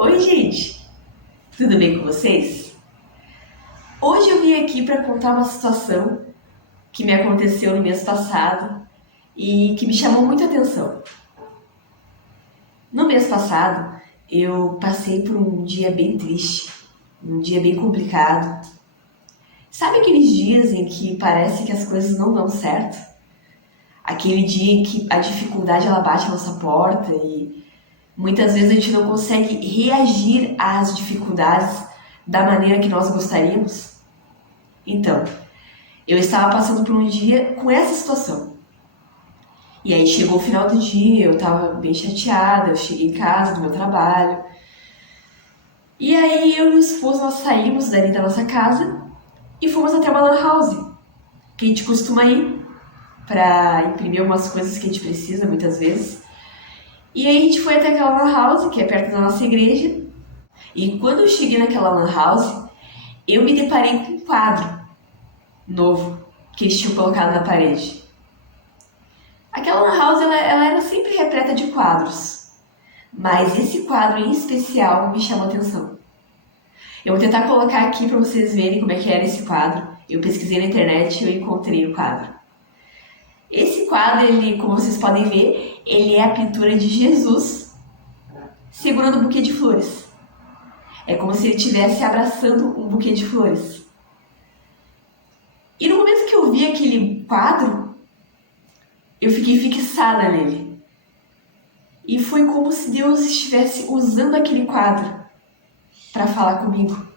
Oi, gente! Tudo bem com vocês? Hoje eu vim aqui para contar uma situação que me aconteceu no mês passado e que me chamou muita atenção. No mês passado, eu passei por um dia bem triste, um dia bem complicado. Sabe aqueles dias em que parece que as coisas não dão certo? Aquele dia em que a dificuldade ela bate a nossa porta e muitas vezes a gente não consegue reagir às dificuldades da maneira que nós gostaríamos? Então, eu estava passando por um dia com essa situação. E aí chegou o final do dia, eu estava bem chateada, eu cheguei em casa do meu trabalho. E aí eu e meu esposo nós saímos dali da nossa casa e fomos até uma lan house, que a gente costuma ir para imprimir algumas coisas que a gente precisa muitas vezes. E aí a gente foi até aquela lan house, que é perto da nossa igreja. E quando eu cheguei naquela lan house, eu me deparei com um quadro novo que eles tinham colocado na parede. Aquela lan house ela era sempre repleta de quadros, mas esse quadro em especial me chamou a atenção. Eu vou tentar colocar aqui para vocês verem como é que era esse quadro. Eu pesquisei na internet e eu encontrei o quadro. Esse quadro, ele, como vocês podem ver, ele é a pintura de Jesus segurando um buquê de flores. É como se ele estivesse abraçando um buquê de flores. E no momento que eu vi aquele quadro, eu fiquei fixada nele. E foi como se Deus estivesse usando aquele quadro para falar comigo.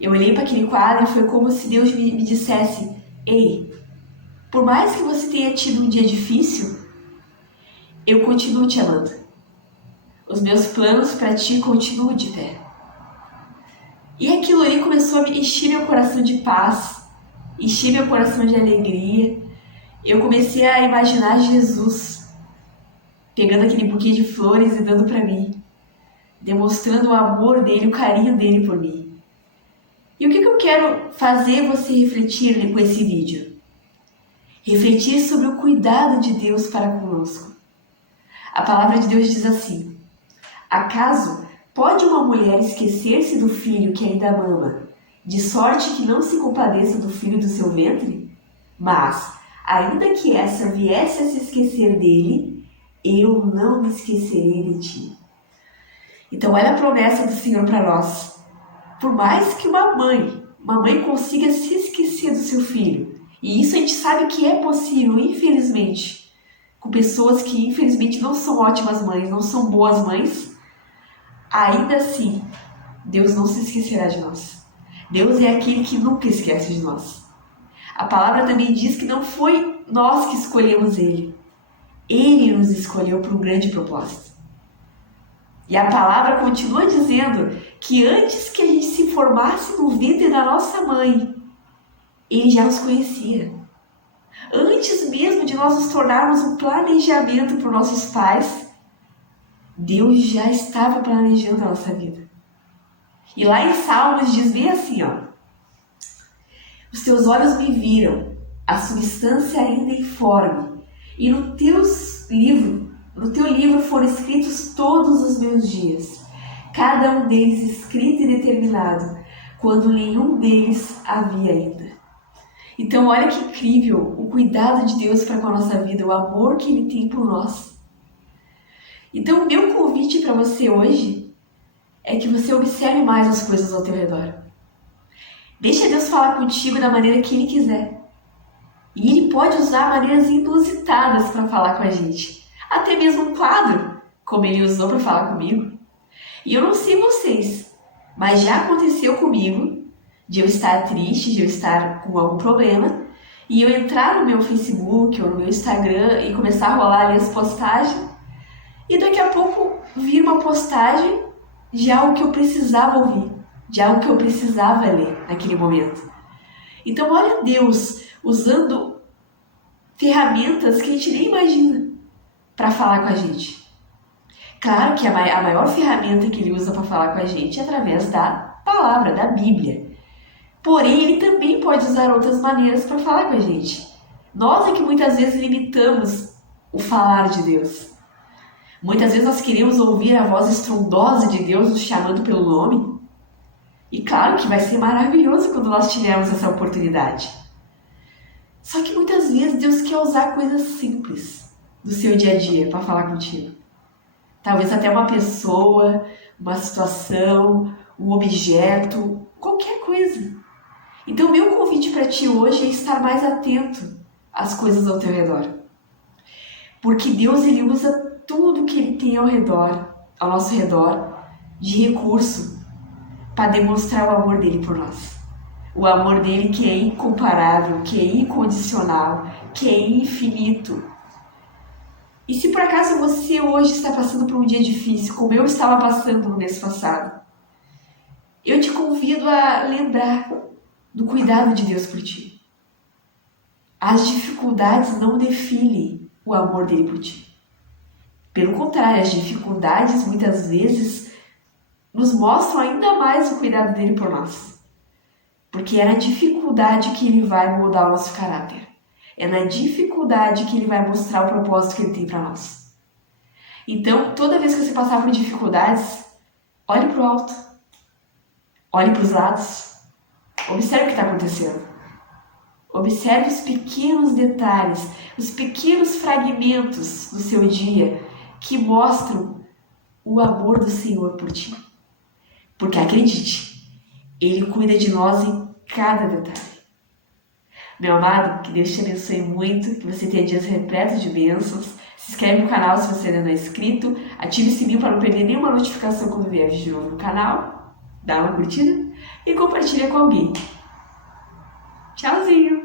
Eu olhei para aquele quadro e foi como se Deus me dissesse: ei, por mais que você tenha tido um dia difícil, eu continuo te amando. Os meus planos para ti continuam de pé. E aquilo ali começou a me encher meu coração de paz, encher meu coração de alegria. Eu comecei a imaginar Jesus pegando aquele buquê de flores e dando para mim, demonstrando o amor dele, o carinho dele por mim. E o que eu quero fazer você refletir com esse vídeo? Refletir sobre o cuidado de Deus para conosco. A palavra de Deus diz assim: acaso pode uma mulher esquecer-se do filho que ainda mama, de sorte que não se compadeça do filho do seu ventre? Mas, ainda que essa viesse a se esquecer dele, eu não me esquecerei de ti. Então, olha a promessa do Senhor para nós. Por mais que uma mãe consiga se esquecer do seu filho, e isso a gente sabe que é possível, infelizmente, com pessoas que infelizmente não são ótimas mães, não são boas mães, ainda assim, Deus não se esquecerá de nós. Deus é aquele que nunca esquece de nós. A palavra também diz que não foi nós que escolhemos Ele. Ele nos escolheu para um grande propósito. E a palavra continua dizendo que antes que a gente se formasse no ventre da nossa mãe, Ele já nos conhecia. Antes mesmo de nós nos tornarmos um planejamento para os nossos pais, Deus já estava planejando a nossa vida. E lá em Salmos diz bem assim, ó: os teus olhos me viram, a substância ainda informe, e no teu livro foram escritos todos os meus dias, cada um deles escrito e determinado, quando nenhum deles havia ainda. Então olha que incrível o cuidado de Deus para com a nossa vida, o amor que Ele tem por nós. Então o meu convite para você hoje é que você observe mais as coisas ao teu redor. Deixa Deus falar contigo da maneira que Ele quiser. E Ele pode usar maneiras inusitadas para falar com a gente. Até mesmo um quadro, como Ele usou para falar comigo. E eu não sei vocês, mas já aconteceu comigo de eu estar triste, de eu estar com algum problema, e eu entrar no meu Facebook ou no meu Instagram e começar a rolar ali as postagens, e daqui a pouco vir uma postagem de algo que eu precisava ouvir, de algo que eu precisava ler naquele momento. Então olha Deus usando ferramentas que a gente nem imagina para falar com a gente. Claro que a maior ferramenta que Ele usa para falar com a gente é através da palavra, da Bíblia. Porém, Ele também pode usar outras maneiras para falar com a gente. Nós é que muitas vezes limitamos o falar de Deus. Muitas vezes nós queremos ouvir a voz estrondosa de Deus nos chamando pelo nome. E claro que vai ser maravilhoso quando nós tivermos essa oportunidade. Só que muitas vezes Deus quer usar coisas simples do seu dia a dia para falar contigo. Talvez até uma pessoa, uma situação, um objeto, qualquer coisa. Então, o meu convite para ti hoje é estar mais atento às coisas ao teu redor. Porque Deus, ele usa tudo que ele tem ao nosso redor, de recurso, para demonstrar o amor dele por nós. O amor dele que é incomparável, que é incondicional, que é infinito. E se por acaso você hoje está passando por um dia difícil, como eu estava passando no mês passado, eu te convido a lembrar do cuidado de Deus por ti. As dificuldades não definem o amor dele por ti. Pelo contrário, as dificuldades muitas vezes nos mostram ainda mais o cuidado dele por nós. Porque é na dificuldade que ele vai moldar o nosso caráter. É na dificuldade que ele vai mostrar o propósito que ele tem para nós. Então, toda vez que você passar por dificuldades, olhe para o alto. Olhe para os lados. Observe o que está acontecendo. Observe os pequenos detalhes, os pequenos fragmentos do seu dia que mostram o amor do Senhor por ti. Porque acredite, Ele cuida de nós em cada detalhe. Meu amado, que Deus te abençoe muito, que você tenha dias repletos de bênçãos. Se inscreve no canal se você ainda não é inscrito, ative o sininho para não perder nenhuma notificação quando vier vídeo de novo no canal, dá uma curtida e compartilha com alguém. Tchauzinho!